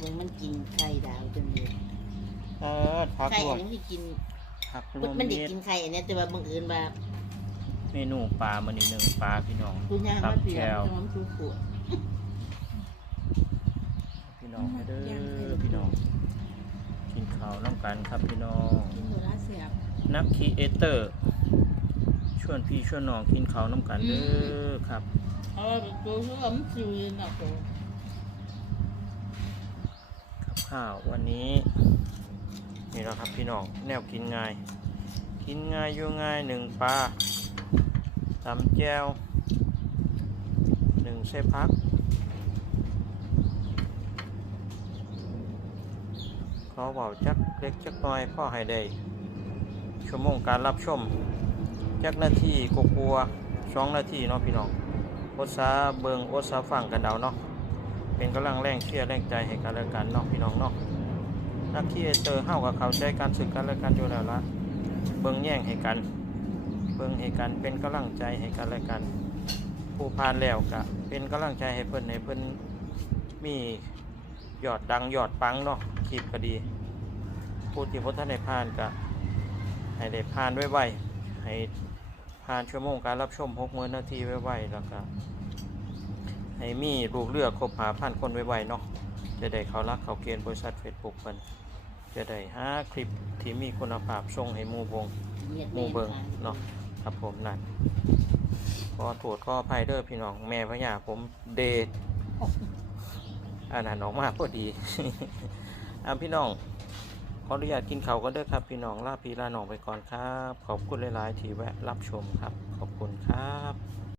มึงมันกินไข่ดาวจนเลยเออผักไข่ลวอักนนี้มันกินผักรวมมันเด็กมิตรกินไข่อันเนี้ยแต่ว่าบังเอิญว่าเมนูปลามันนี่หนึ่งปลาพี่น้อง คุณย่าครัมาบเปลี่ยนแก้ว น้ำซุปขวดพี่น้องเด้อพี่น้องกินข้าวน้ำกันครับพี่น้อง กินหมูราเสียบนักครีเอเตอร์ ชวนพี่ชวนน้องกินข้าวน้ำกันเด้อครับ เอาเป็นตัวเชื่อมซิวเย็นอะตัวกับ ข้าววันนี้ นี่แหละครับพี่น้องแนวกินง่าย กินง่ายอยู่ง่ายหนึ่งปลาตำแจวหนึ่งเส้พักขอเบาจักเล็กจักน้อยพ่อให้ได้ชั่วโมงการรับชมจักนาทีกลัวสองนาทีเนาะพี่น้องอซาเบิงอซาฟังกันเดาเนาะ เป็นกำลังแรงเชียร์แรงใจให้กันและกันเนาะพี่น้องเนาะนักที่เตอร์เฮากับเขาใจกันสึกกันและกันอยู่แล้วละเบิงแย่งให้กัน เบิงให้กันเป็นกำลังใจให้กันและกัน ผู้ผ่านแล้วกะเป็นกำลังใจให้เพิ่อนให้เพิ่อนมียอดดังยอดปังเนาะคลิปก็ดีผู้ที่พ่ท่านได้ผ่านกะให้ได้ผ่านไวๆให้ผ่านชั่วโมงการรับชมหกมื่นาทีไวๆแล้วก็ ให้มีลูกเลือกครบหาพันคนไวๆเนาะจะได้เขารักเขาเกณฑ์บริษัทเฟซบุ๊กเพิ่นจะได้หาคลิปที่มีคุณภาพส่งให้หมู่วงเหยียดหมู่แม่เบิงทานเนาะครับผมนั่นขอโทษขออภัยเด้อพี่น้องแม่พญาผมเดทอันนั้นออกมาพอดีอะพี่น้องขออนุญาตกินเขาวกันเด้อครับ พี่น้องลาพี่ลาน้องไปก่อนครับ ขอบคุณหลาย ๆ ที่แวะรับชมครับ ขอบคุณครับ